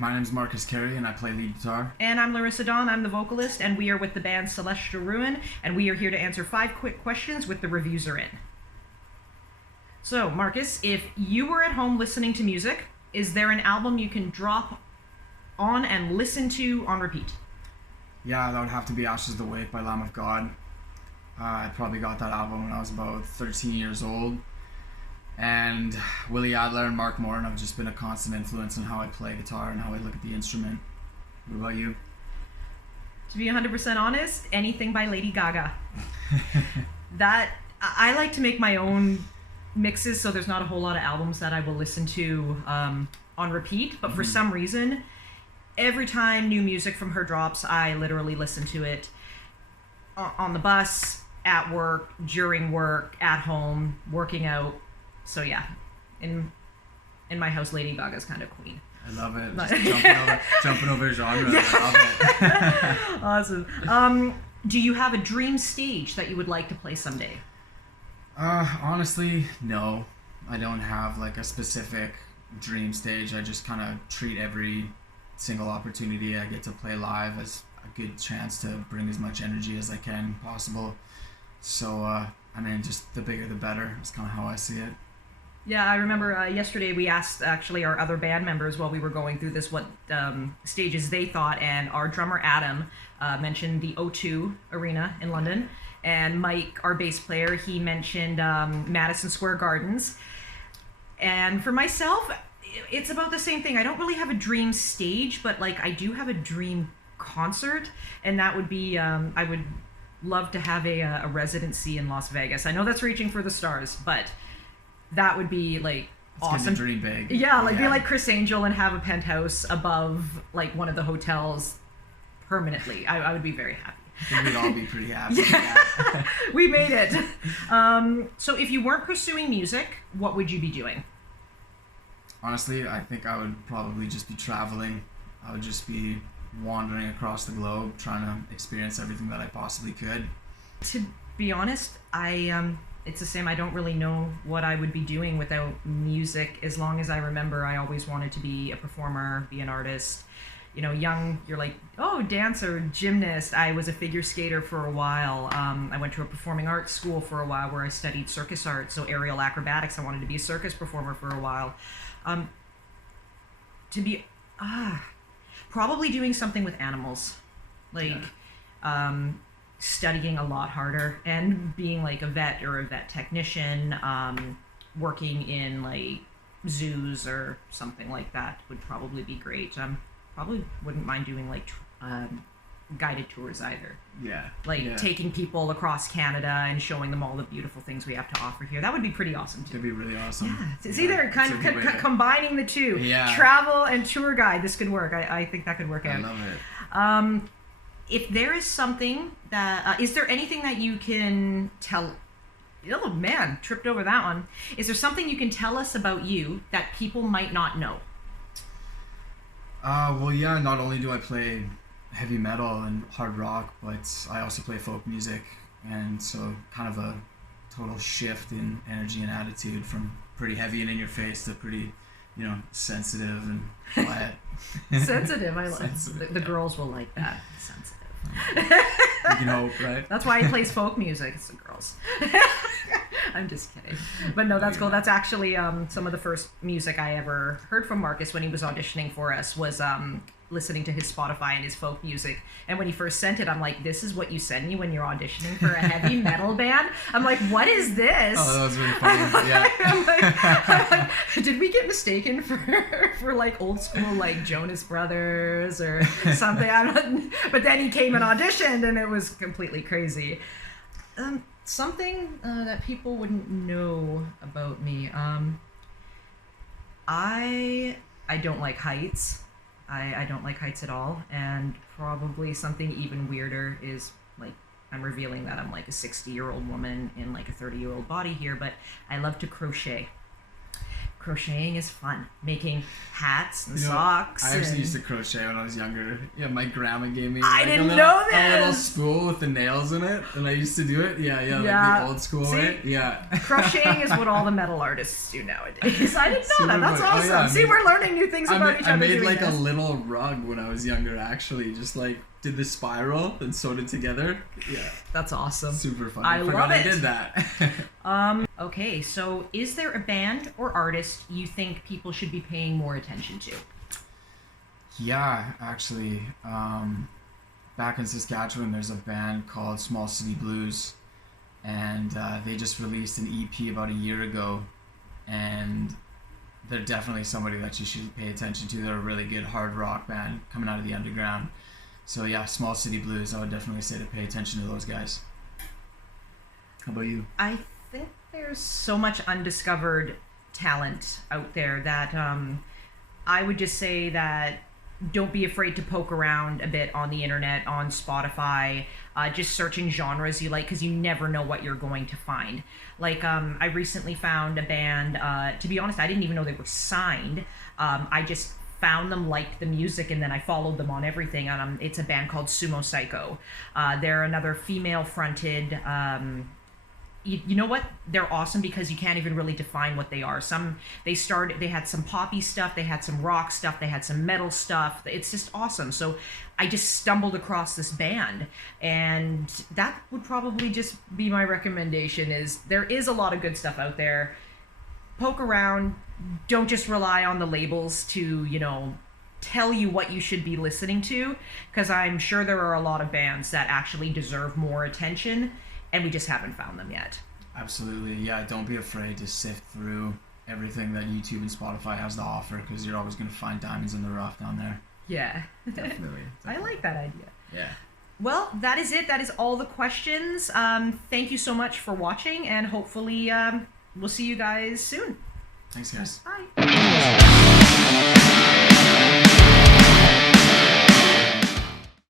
my name's Marcus Carey, and I play lead guitar. And I'm Larissa Dawn, I'm the vocalist, and we are with the band Celestial Ruin, and we are here to answer 5 quick questions with The Reviews Are In. So, Marcus, if you were at home listening to music, is there an album you can drop on and listen to on repeat? Yeah, that would have to be Ashes the Wake by Lamb of God. I probably got that album when I was about 13 years old. And Willie Adler and Mark Moran have just been a constant influence on how I play guitar and how I look at the instrument. What about you? To be 100% honest, anything by Lady Gaga. I like to make my own mixes, so there's not a whole lot of albums that I will listen to on repeat, but for some reason, every time new music from her drops, I literally listen to it on the bus, at work, during work, at home, working out. So yeah, in my house, Lady Gaga's kind of queen. I love it. Just jumping over genres. Yeah. I love it. Awesome. Do you have a dream stage that you would like to play someday? Honestly, no. I don't have like a specific dream stage. I just kind of treat every single opportunity I get to play live as a good chance to bring as much energy as I can possible. So, I mean, just the bigger the better. That's kind of how I see it. Yeah, I remember yesterday we asked actually our other band members while we were going through this what stages they thought, and our drummer Adam mentioned the O2 Arena in London, and Mike, our bass player, he mentioned Madison Square Gardens. And for myself, it's about the same thing. I don't really have a dream stage, but like I do have a dream concert, and that would be I would love to have a residency in Las Vegas. I know that's reaching for the stars, but that would be like awesome. It's dream big. Yeah, like be like Chris Angel and have a penthouse above like one of the hotels permanently. I would be very happy. I think we'd all be pretty happy. Yeah. We made it. So if you weren't pursuing music, what would you be doing? Honestly, I think I would probably just be traveling. I would just be wandering across the globe, trying to experience everything that I possibly could. To be honest, it's the same. I don't really know what I would be doing without music. As long as I remember, I always wanted to be a performer, be an artist. You know, young, you're like, oh, dancer, gymnast. I was a figure skater for a while. I went to a performing arts school for a while where I studied circus art, so aerial acrobatics. I wanted to be a circus performer for a while. Probably doing something with animals, like studying a lot harder and being like a vet or a vet technician, working in like zoos or something like that would probably be great. Probably wouldn't mind doing like guided tours either. Yeah. Like taking people across Canada and showing them all the beautiful things we have to offer here. That would be pretty awesome too. It'd be really awesome. Yeah. See, they're kind of combining the two. Yeah. Travel and tour guide. This could work. I think that could work out. I love it. If there is something that, is there anything that you can tell? Oh man, tripped over that one. Is there something you can tell us about you that people might not know? Well, yeah, not only do I play heavy metal and hard rock, but I also play folk music, and so kind of a total shift in energy and attitude from pretty heavy and in your face to pretty, sensitive and quiet. Sensitive, I like. The girls will like that. Sensitive. You can hope, right? That's why he plays folk music. It's the girls. I'm just kidding. But no, that's cool. That's actually some of the first music I ever heard from Marcus when he was auditioning for us was listening to his Spotify and his folk music. And when he first sent it, I'm like, this is what you send me when you're auditioning for a heavy metal band? I'm like, what is this? Oh, that was really funny. Yeah. I'm like, did we get mistaken for like old school like Jonas Brothers or something? But then he came and auditioned and it was completely crazy. Something that people wouldn't know about me. I don't like heights. I don't like heights at all, and probably something even weirder is like I'm revealing that I'm like a 60-year-old woman in like a 30-year-old body here, but I love to crochet. crocheting is fun. Making hats and You know, socks. I actually and... used to crochet when I was younger. Yeah, my grandma gave me I like didn't a know little this. spool with the nails in it, and I used to do it. Yeah, like the old school See? way. Yeah. Crocheting is what all the metal artists do nowadays. I didn't know Super that. That's funny. Oh, awesome. yeah, I See, made- we're learning new things about each other. I made doing like this. a little rug when I was younger. Actually, just like did the spiral and sewed it together. Yeah, That's awesome. super fun. I forgot love I it. did that. Okay, so is there a band or artist you think people should be paying more attention to? Yeah, actually, back in Saskatchewan, there's a band called Small City Blues, and they just released an EP about a year ago, and they're definitely somebody that you should pay attention to. They're a really good hard rock band coming out of the underground. So yeah, Small City Blues, I would definitely say to pay attention to those guys. How about you? I think there's so much undiscovered talent out there that I would just say that don't be afraid to poke around a bit on the internet, on Spotify, just searching genres you like, because you never know what you're going to find. Like, I recently found a band, to be honest, I didn't even know they were signed. I just found them, liked the music, and then I followed them on everything. It's a band called Sumo Psycho. They're another female-fronted... You know what? They're awesome because you can't even really define what they are. They had some poppy stuff, they had some rock stuff, they had some metal stuff. It's just awesome. So I just stumbled across this band, and that would probably just be my recommendation. Is there is a lot of good stuff out there. Poke around. Don't just rely on the labels to, tell you what you should be listening to, because I'm sure there are a lot of bands that actually deserve more attention, and we just haven't found them yet. Absolutely, yeah. Don't be afraid to sift through everything that YouTube and Spotify has to offer, because you're always going to find diamonds in the rough down there. Yeah. Definitely. I like that idea. Yeah. Well, that is it. That is all the questions. Thank you so much for watching, and hopefully we'll see you guys soon. Thanks, guys. Bye.